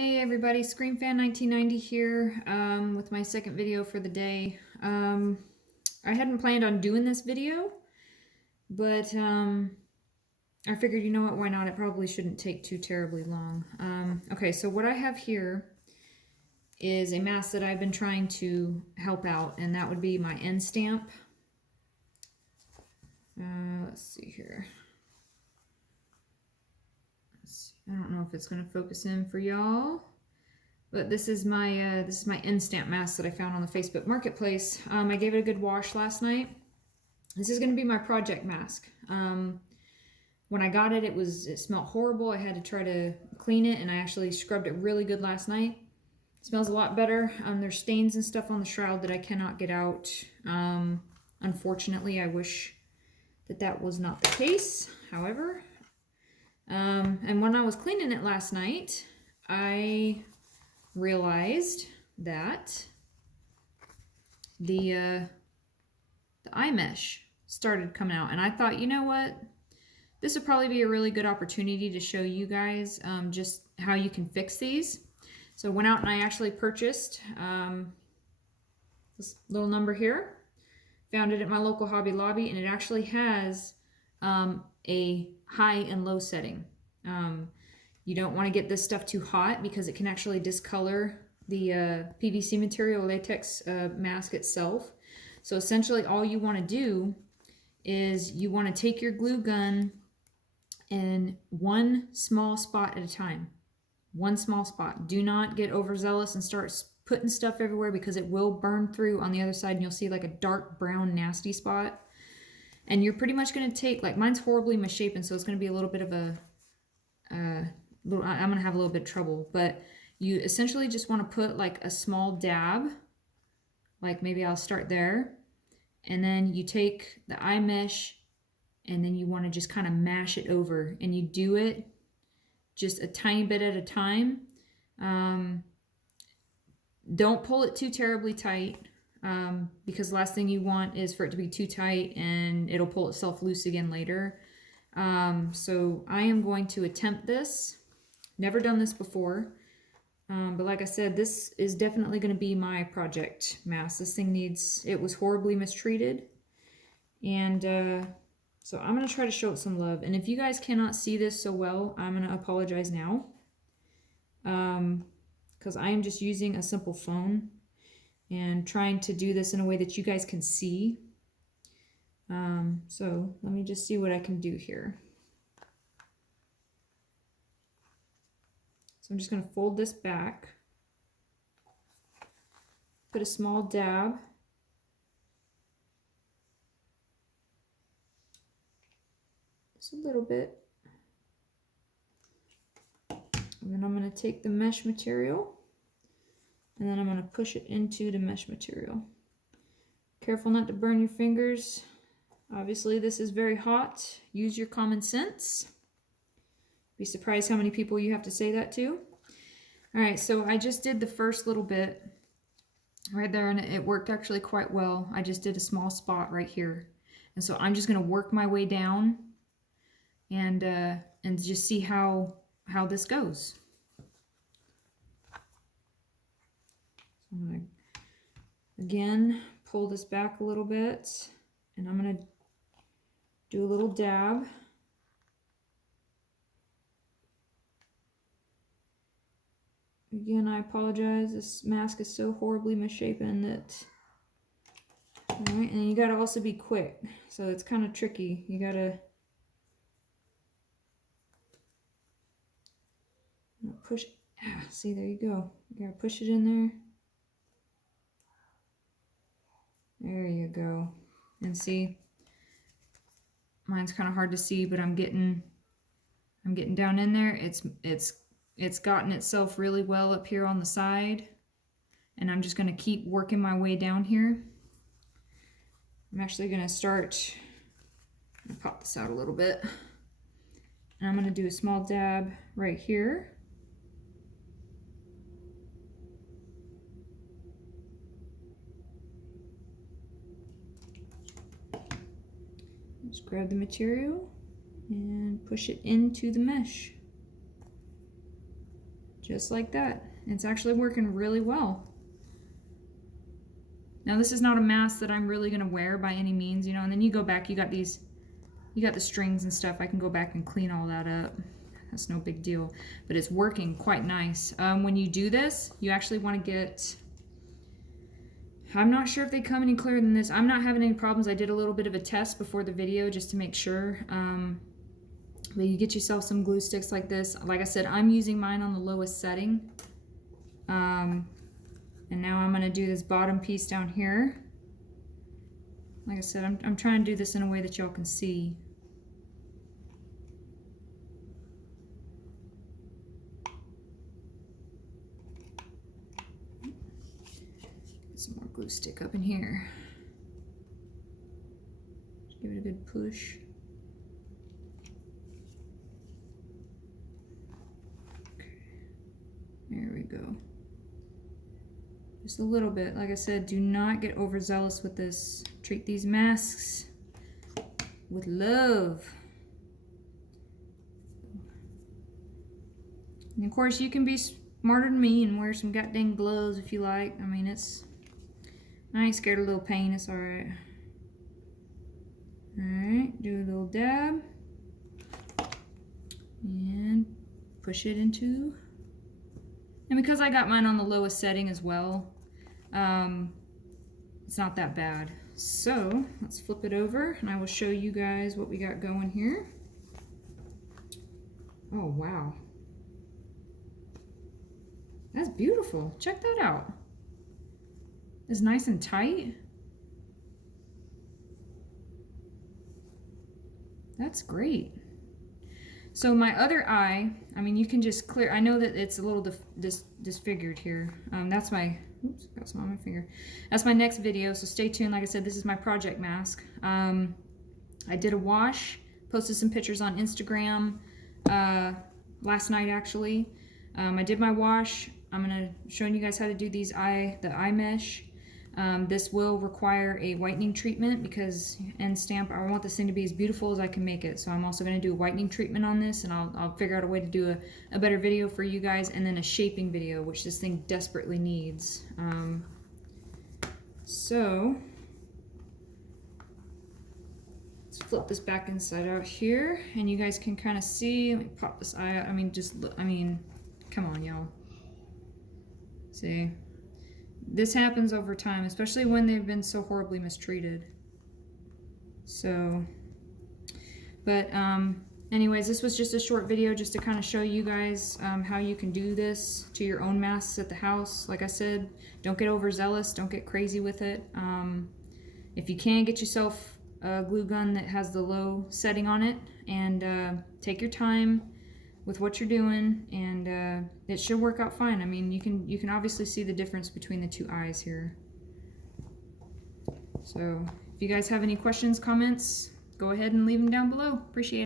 Hey everybody, ScreamFan1990 here with my second video for the day. I hadn't planned on doing this video, but I figured, you know what, why not? It probably shouldn't take too terribly long. Okay, so what I have here is a mask that I've been trying to help out, and that would be my end stamp. Let's see here. I don't know if it's going to focus in for y'all. But this is my end stamp mask that I found on the Facebook Marketplace. I gave it a good wash last night. This is going to be my project mask. When I got it, it smelled horrible. I had to try to clean it, and I actually scrubbed it really good last night. It smells a lot better. There's stains and stuff on the shroud that I cannot get out. Unfortunately, I wish that was not the case. However, and when I was cleaning it last night, I realized that the eye mesh started coming out, and I thought, you know what, this would probably be a really good opportunity to show you guys just how you can fix these. So I went out and I actually purchased this little number here. Found it at my local Hobby Lobby, and it actually has a high and low setting. You don't want to get this stuff too hot because it can actually discolor the PVC material latex mask itself. So essentially all you want to do is you want to take your glue gun in one small spot at a time. One small spot. Do not get overzealous and start putting stuff everywhere, because it will burn through on the other side and you'll see like a dark brown nasty spot. And you're pretty much going to take, like, mine's horribly misshapen, so it's going to be a little bit of a I'm going to have a little bit of trouble, but you essentially just want to put like a small dab, like maybe I'll start there, and then you take the eye mesh and then you want to just kind of mash it over, and you do it just a tiny bit at a time. Don't pull it too terribly tight, because the last thing you want is for it to be too tight and it'll pull itself loose again later. So I am going to attempt this. Never done this before, but like I said, this is definitely going to be my project mask. This thing it was horribly mistreated, and so I'm going to try to show it some love. And if you guys cannot see this so well, I'm going to apologize now, because I am just using a simple phone and trying to do this in a way that you guys can see. So let me just see what I can do here. So I'm just going to fold this back, put a small dab, just a little bit, and then I'm going to take the mesh material and then I'm going to push it into the mesh material. Careful not to burn your fingers. Obviously this is very hot. Use your common sense. Be surprised how many people you have to say that to. Alright, so I just did the first little bit right there, and it worked actually quite well. I just did a small spot right here. And so I'm just going to work my way down and just see how this goes. So I'm going to, again, pull this back a little bit, and I'm going to do a little dab. Again, I apologize. This mask is so horribly misshapen that... Alright, and you gotta also be quick. So it's kind of tricky. You gotta push... see, there you go. You gotta push it in there. There you go. And see, mine's kind of hard to see, but I'm getting down in there. It's gotten itself really well up here on the side, and I'm just going to keep working my way down here. I'm actually going to start, I'm gonna pop this out a little bit, and I'm going to do a small dab right here. Just grab the material and push it into the mesh. Just like that. It's actually working really well. Now this is not a mask that I'm really gonna wear by any means, you know, and then you go back, you got the strings and stuff. I can go back and clean all that up. That's no big deal, but it's working quite nice. When you do this, you actually want to get, I'm not sure if they come any clearer than this. I'm not having any problems. I did a little bit of a test before the video just to make sure. But you get yourself some glue sticks like this. Like I said, I'm using mine on the lowest setting. And now I'm going to do this bottom piece down here. Like I said, I'm trying to do this in a way that y'all can see. Get some more glue stick up in here. Just give it a good push. Okay. There we go. Just a little bit. Like I said, do not get overzealous with this. Treat these masks with love. And of course, you can be smarter than me and wear some goddamn gloves if you like. I mean, I ain't scared of a little pain. It's alright. Alright, do a little dab. And push it into. And because I got mine on the lowest setting as well, it's not that bad. So let's flip it over and I will show you guys what we got going here. Oh, wow. That's beautiful. Check that out. It's nice and tight. That's great. So my other eye, I mean, you can just clear, I know that it's a little disfigured here. That's my, oops, got some on my finger. That's my next video, so stay tuned. Like I said, this is my project mask. I did a wash, posted some pictures on Instagram last night actually. I did my wash. I'm gonna showing you guys how to do the eye mesh. This will require a whitening treatment because end stamp, I want this thing to be as beautiful as I can make it. So I'm also going to do a whitening treatment on this, and I'll figure out a way to do a better video for you guys, and then a shaping video, which this thing desperately needs. So let's flip this back inside out here, and you guys can kind of see. Let me pop this eye out. I mean, just look, I mean, come on, y'all. See? This happens over time, especially when they've been so horribly mistreated. So, but anyways, this was just a short video just to kind of show you guys how you can do this to your own masks at the house. Like I said, don't get overzealous, don't get crazy with it. If you can, get yourself a glue gun that has the low setting on it, and take your time with what you're doing, and it should work out fine. I mean, you can obviously see the difference between the two eyes here. So if you guys have any questions, comments, go ahead and leave them down below. Appreciate it.